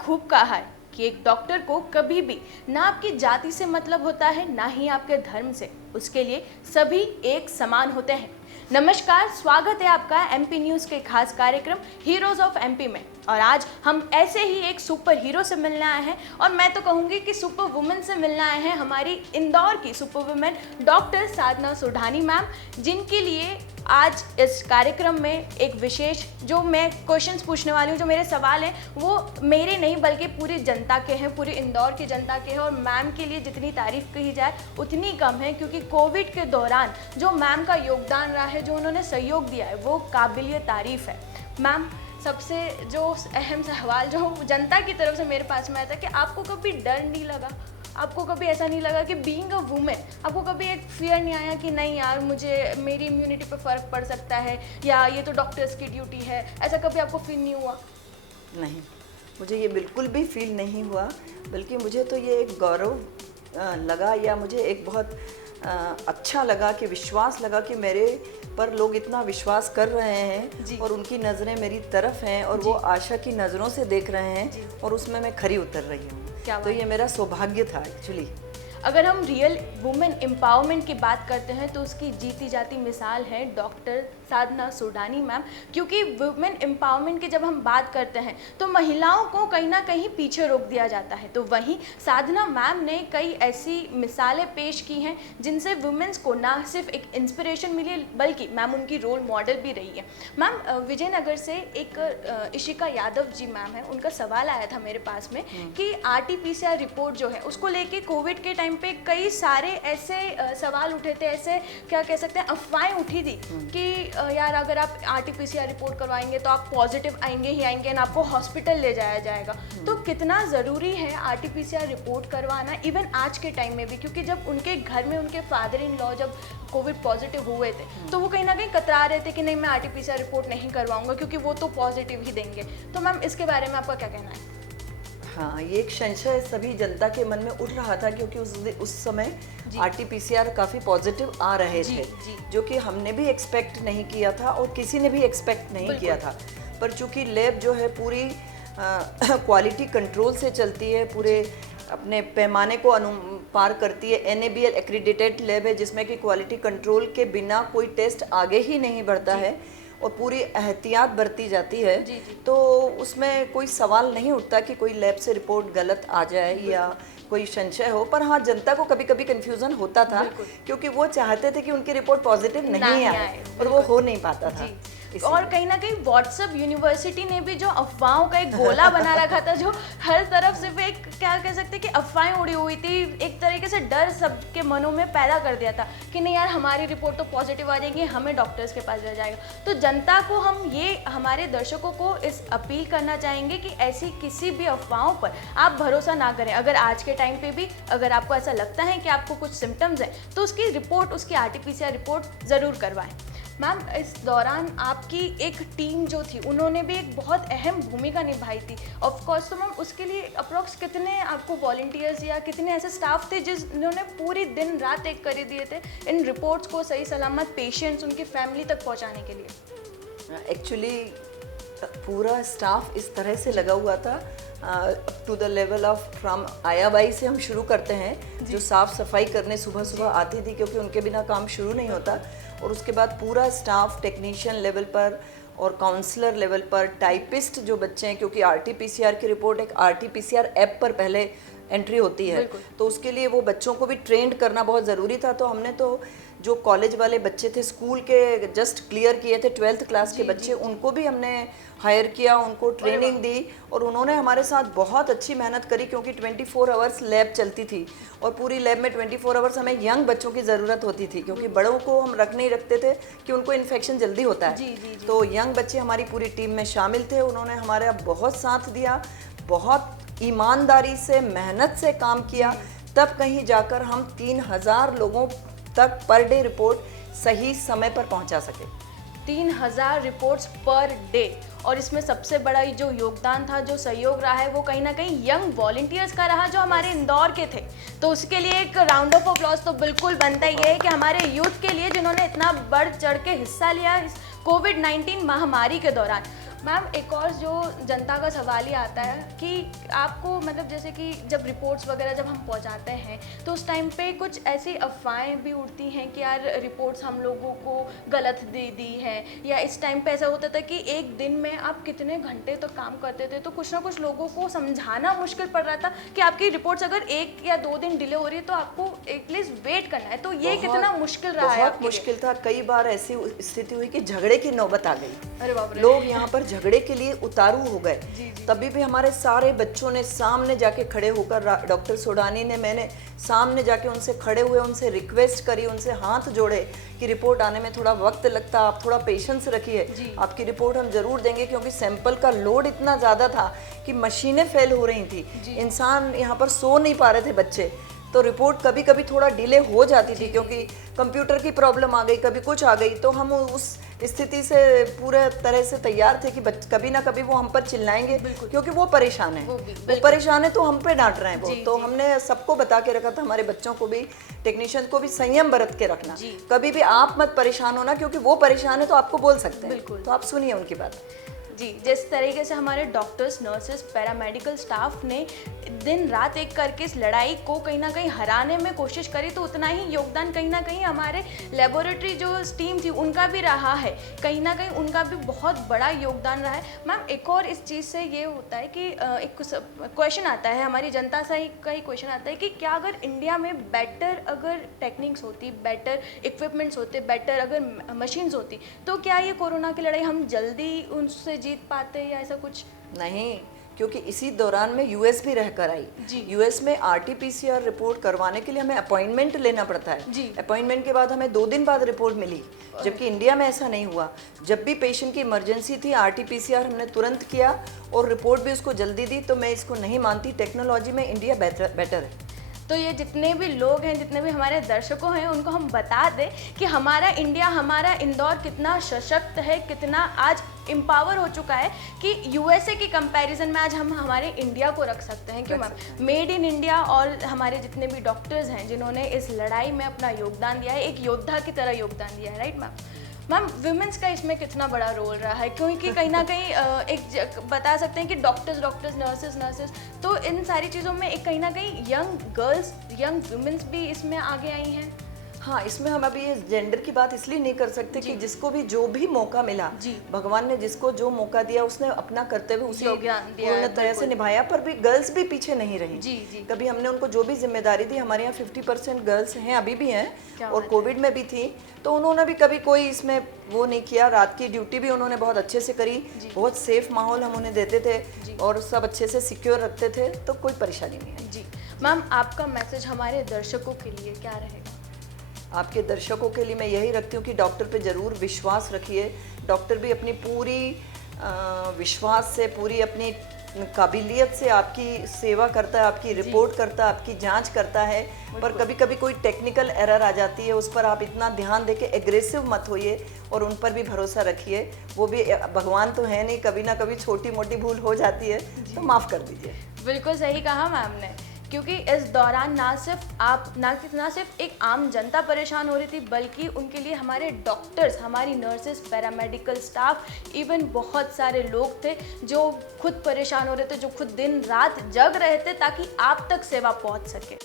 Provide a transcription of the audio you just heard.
खूब कहा है कि एक डॉक्टर को कभी भी ना आपकी जाति से मतलब होता है ना ही आपके धर्म से, उसके लिए सभी एक समान होते हैं। नमस्कार, स्वागत है आपका एमपी न्यूज़ के खास कार्यक्रम हीरोज ऑफ एमपी में। और आज हम ऐसे ही एक सुपर हीरो से मिलने आए हैं, और मैं तो कहूँगी कि सुपर वुमेन से मिलने आए हैं, हमारी इंदौर की सुपर वुमेन डॉक्टर साधना सोढानी मैम, जिनके लिए आज इस कार्यक्रम में एक विशेष जो मैं क्वेश्चंस पूछने वाली हूँ, जो मेरे सवाल हैं वो मेरे नहीं बल्कि पूरी जनता के हैं, पूरी इंदौर की जनता के हैं। और मैम के लिए जितनी तारीफ कही जाए उतनी कम है, क्योंकि कोविड के दौरान जो मैम का योगदान रहा है, जो उन्होंने सहयोग दिया है, वो काबिलिय तारीफ है। मैम, सबसे जो अहम सवाल जो जनता की तरफ से मेरे पास में आया था कि आपको कभी डर नहीं लगा, आपको कभी ऐसा नहीं लगा कि बीइंग अ वुमेन आपको कभी एक फियर नहीं आया कि नहीं यार मुझे मेरी इम्यूनिटी पे फ़र्क पड़ सकता है, या ये तो डॉक्टर्स की ड्यूटी है, ऐसा कभी आपको फील नहीं हुआ? नहीं, मुझे ये बिल्कुल भी फील नहीं हुआ, बल्कि मुझे तो ये एक गौरव लगा, या मुझे एक बहुत अच्छा लगा कि विश्वास लगा कि मेरे पर लोग इतना विश्वास कर रहे हैं और उनकी नज़रें मेरी तरफ हैं और वो आशा की नज़रों से देख रहे हैं और उसमें मैं खरी उतर रही हूँ। तो ये मेरा सौभाग्य था एक्चुअली। अगर हम रियल वुमेन एम्पावरमेंट की बात करते हैं तो उसकी जीती जाती मिसाल है डॉक्टर साधना सोढानी मैम, क्योंकि वुमेन एम्पावरमेंट की जब हम बात करते हैं तो महिलाओं को कहीं ना कहीं पीछे रोक दिया जाता है, तो वहीं साधना मैम ने कई ऐसी मिसालें पेश की हैं जिनसे वुमेन्स को ना सिर्फ एक इंस्पिरेशन मिली बल्कि मैम उनकी रोल मॉडल भी रही है। मैम, विजयनगर से एक इशिका यादव जी मैम है, उनका सवाल आया था मेरे पास में कि RT-PCR रिपोर्ट जो है उसको लेके कोविड के टाइम पे कई सारे ऐसे सवाल उठे थे, ऐसे क्या कह सकते हैं अफवाहें उठी थी कि यार अगर आप RT-PCR रिपोर्ट करवाएंगे तो आप पॉजिटिव आएंगे ही आएंगे ना, आपको हॉस्पिटल ले जाया जाएगा। तो कितना ज़रूरी है RT-PCR रिपोर्ट करवाना इवन आज के टाइम में भी, क्योंकि जब उनके घर में उनके फादर इन लॉ जब कोविड पॉजिटिव हुए थे तो वो कहीं ना कहीं कतरा रहे थे कि नहीं मैं RT-PCR रिपोर्ट नहीं करवाऊंगा क्योंकि वो तो पॉजिटिव ही देंगे। तो मैम, इसके बारे में आपका क्या कहना है? हाँ, ये एक संशय सभी जनता के मन में उठ रहा था, क्योंकि उस समय RT-PCR काफ़ी पॉजिटिव आ रहे थे, जो कि हमने भी एक्सपेक्ट नहीं किया था और किसी ने भी एक्सपेक्ट नहीं किया था। पर चूंकि लैब जो है पूरी क्वालिटी कंट्रोल से चलती है, पूरे अपने पैमाने को पार करती है, NABL एक्रीडिटेड लैब है जिसमें कि क्वालिटी कंट्रोल के बिना कोई टेस्ट आगे ही नहीं बढ़ता है और पूरी एहतियात बरती जाती है। तो उसमें कोई सवाल नहीं उठता कि कोई लैब से रिपोर्ट गलत आ जाए या कोई संशय हो। पर हाँ, जनता को कभी कभी कंफ्यूजन होता था, क्योंकि वो चाहते थे कि उनकी रिपोर्ट पॉजिटिव नहीं आए और वो हो नहीं पाता था। और कहीं ना कहीं व्हाट्सएप यूनिवर्सिटी ने भी जो अफवाहों का एक गोला बना रखा था, जो हर तरफ सिर्फ एक क्या कह सकते हैं कि अफवाहें उड़ी हुई थी, एक तरीके से डर सबके मनों में पैदा कर दिया था कि नहीं यार हमारी रिपोर्ट तो पॉजिटिव आ जाएगी, हमें डॉक्टर्स के पास रह जाएगा। तो जनता को हम ये हमारे दर्शकों को इस अपील करना चाहेंगे कि ऐसी किसी भी अफवाहों पर आप भरोसा ना करें। अगर आज के टाइम पे भी अगर आपको ऐसा लगता है कि आपको कुछ सिम्टम्स हैं तो उसकी रिपोर्ट, उसकी RT-PCR रिपोर्ट ज़रूर करवाएं। मैम, इस दौरान आपकी एक टीम जो थी उन्होंने भी एक बहुत अहम भूमिका निभाई थी ऑफ कोर्स। तो मैम, उसके लिए अप्रॉक्स कितने आपको वॉलंटियर्स या कितने ऐसे स्टाफ थे जिन्होंने पूरी दिन रात एक कर दिए थे इन रिपोर्ट्स को सही सलामत पेशेंट्स उनकी फैमिली तक पहुंचाने के लिए? एक्चुअली पूरा स्टाफ इस तरह से लगा हुआ था, to the level of from आयाबाई से हम शुरू करते हैं, जो साफ़ सफाई करने सुबह सुबह आती थी, क्योंकि उनके बिना काम शुरू नहीं होता। और उसके बाद पूरा स्टाफ टेक्नीशियन लेवल पर और काउंसलर लेवल पर, टाइपिस्ट जो बच्चे हैं, क्योंकि RT-PCR की रिपोर्ट एक RT-PCR ऐप पर पहले एंट्री होती है, तो उसके लिए वो बच्चों को भी ट्रेंड करना बहुत ज़रूरी था। तो हमने तो जो कॉलेज वाले बच्चे थे, स्कूल के जस्ट क्लियर किए थे 12th क्लास के बच्चे, उनको भी हमने हायर किया, उनको ट्रेनिंग दी और उन्होंने हमारे साथ बहुत अच्छी मेहनत करी, क्योंकि 24 आवर्स लैब चलती थी और पूरी लैब में 24 आवर्स हमें यंग बच्चों की ज़रूरत होती थी, क्योंकि बड़ों को हम रख नहीं रखते थे कि उनको इन्फेक्शन जल्दी होता है। तो यंग बच्चे हमारी पूरी टीम में शामिल थे, उन्होंने हमारा बहुत साथ दिया, बहुत ईमानदारी से मेहनत से काम किया, तब कहीं जाकर हम 3000 लोगों तक पर डे रिपोर्ट सही समय पर पहुंचा सके। 3000 रिपोर्ट्स पर डे, और इसमें सबसे बड़ा जो योगदान था, जो सहयोग रहा है, वो कहीं ना कहीं यंग वॉलंटियर्स का रहा जो हमारे इंदौर के थे। तो उसके लिए एक राउंड ऑफ अप्लॉज तो बिल्कुल बनता ही है कि हमारे यूथ के लिए जिन्होंने इतना बढ़ चढ़ के हिस्सा लिया इस कोविड-19 महामारी के दौरान। मैम एक और जो जनता का सवाल ही आता है कि आपको मतलब जैसे कि जब रिपोर्ट्स वगैरह जब हम पहुंचाते हैं तो उस टाइम पे कुछ ऐसी अफवाहें भी उड़ती हैं कि यार रिपोर्ट्स हम लोगों को गलत दे दी है, या इस टाइम पे ऐसा होता था कि एक दिन में आप कितने घंटे तक काम करते थे, तो कुछ ना कुछ लोगों को समझाना मुश्किल पड़ रहा था कि आपकी रिपोर्ट्स अगर 1 या 2 दिन डिले हो रही है तो आपको एटलीस्ट वेट करना है। तो ये कितना मुश्किल रहा है? बहुत मुश्किल था। कई बार ऐसी स्थिति हुई कि झगड़े की नौबत आ गई। अरे बाप रे। लोग यहाँ पर झगड़े के लिए उतारू हो गए। तभी भी हमारे सारे बच्चों ने सामने जाके खड़े होकर, डॉक्टर सोडानी ने, मैंने सामने जाके उनसे खड़े हुए, उनसे रिक्वेस्ट करी, उनसे हाथ जोड़े कि रिपोर्ट आने में थोड़ा वक्त लगता, आप थोड़ा पेशेंस रखिए, आपकी रिपोर्ट हम जरूर देंगे, क्योंकि सैंपल का लोड इतना ज़्यादा था कि मशीनें फेल हो रही थी, इंसान यहाँ पर सो नहीं पा रहे थे बच्चे। तो रिपोर्ट कभी कभी थोड़ा डिले हो जाती थी क्योंकि कंप्यूटर की प्रॉब्लम आ गई, कभी कुछ आ गई। तो हम उस स्थिति से पूरे तरह से तैयार थे कि कभी ना कभी वो हम पर चिल्लाएंगे, क्योंकि वो परेशान है, वो परेशान है तो हम पे डांट रहे हैं वो। तो हमने सबको बता के रखा था, हमारे बच्चों को भी, टेक्नीशियन को भी, संयम बरत के रखना। कभी भी आप मत परेशान होना, क्योंकि वो परेशान है तो आपको बोल सकते हैं, तो आप सुनिए उनकी बात। जी, जिस तरीके से हमारे डॉक्टर्स, नर्सेस, पैरामेडिकल स्टाफ ने दिन रात एक करके इस लड़ाई को कहीं ना कहीं हराने में कोशिश करी, तो उतना ही योगदान कहीं ना कहीं हमारे लेबोरेटरी जो टीम थी उनका भी रहा है, कहीं ना कहीं उनका भी बहुत बड़ा योगदान रहा है। मैम एक और इस चीज़ से ये होता है कि एक क्वेश्चन आता है, हमारी जनता से का ही क्वेश्चन आता है कि क्या अगर इंडिया में बेटर अगर टेक्निक्स होती, बेटर इक्विपमेंट्स होते, बेटर अगर मशीन्स होती, तो क्या ये कोरोना की लड़ाई हम जल्दी उनसे जीत पाते, या ऐसा कुछ? नहीं, क्योंकि इसी दौरान में यूएस भी रहकर आई। यूएस में आरटीपीसीआर रिपोर्ट करवाने के लिए हमें अपॉइंटमेंट लेना पड़ता है। अपॉइंटमेंट के बाद हमें 2 दिन बाद रिपोर्ट मिली, जबकि इंडिया में ऐसा नहीं हुआ। जब भी पेशेंट की इमरजेंसी थी, आरटीपीसीआर हमने तुरंत किया और रिपोर्ट भी उसको जल्दी दी। तो मैं इसको नहीं मानती, टेक्नोलॉजी में इंडिया बेटर है। तो ये जितने भी लोग हैं, जितने भी हमारे दर्शकों हैं, उनको हम बता दें कि हमारा इंडिया, हमारा इंदौर कितना सशक्त है, कितना आज एम्पावर हो चुका है कि यूएसए की कंपैरिजन में आज हम हमारे इंडिया को रख सकते हैं। क्यों मैम? Made in India. और हमारे जितने भी डॉक्टर्स हैं जिन्होंने इस लड़ाई में अपना योगदान दिया है, एक योद्धा की तरह योगदान दिया है, राइट मैम? मैम विमेंस का इसमें कितना बड़ा रोल रहा है? क्योंकि कहीं ना कहीं एक बता सकते हैं कि डॉक्टर्स, नर्सेस, तो इन सारी चीज़ों में एक कहीं ना कहीं यंग गर्ल्स, यंग वुमेन्स भी इसमें आगे आई हैं। हाँ, इसमें हम अभी ये जेंडर की बात इसलिए नहीं कर सकते कि जिसको भी जो भी मौका मिला, भगवान ने जिसको जो मौका दिया उसने अपना कर्तव्य उसी पूर्ण तरह से निभाया। पर भी गर्ल्स भी पीछे नहीं रही। कभी हमने उनको जो भी जिम्मेदारी दी, हमारे यहाँ 50% गर्ल्स हैं, अभी भी हैं, और कोविड में भी थी, तो उन्होंने भी कभी कोई इसमें वो नहीं किया। रात की ड्यूटी भी उन्होंने बहुत अच्छे से करी, बहुत सेफ माहौल हम उन्हें देते थे और सब अच्छे से सिक्योर रखते थे, तो कोई परेशानी नहीं है। जी मैम, आपका मैसेज हमारे दर्शकों के लिए क्या रहेगा? आपके दर्शकों के लिए मैं यही रखती हूँ कि डॉक्टर पे ज़रूर विश्वास रखिए। डॉक्टर भी अपनी पूरी विश्वास से, पूरी अपनी काबिलियत से आपकी सेवा करता है, आपकी रिपोर्ट करता है, आपकी जांच करता है। पर कभी कभी कोई टेक्निकल एरर आ जाती है, उस पर आप इतना ध्यान देके एग्रेसिव मत होइए और उन पर भी भरोसा रखिए। वो भी भगवान तो है नहीं, कभी ना कभी छोटी मोटी भूल हो जाती है, तो माफ़ कर दीजिए। बिल्कुल सही कहा मैम ने, क्योंकि इस दौरान ना सिर्फ एक आम जनता परेशान हो रही थी, बल्कि उनके लिए हमारे डॉक्टर्स, हमारी नर्सेस, पैरामेडिकल स्टाफ, इवन बहुत सारे लोग थे जो खुद परेशान हो रहे थे, जो खुद दिन रात जग रहे थे ताकि आप तक सेवा पहुंच सके।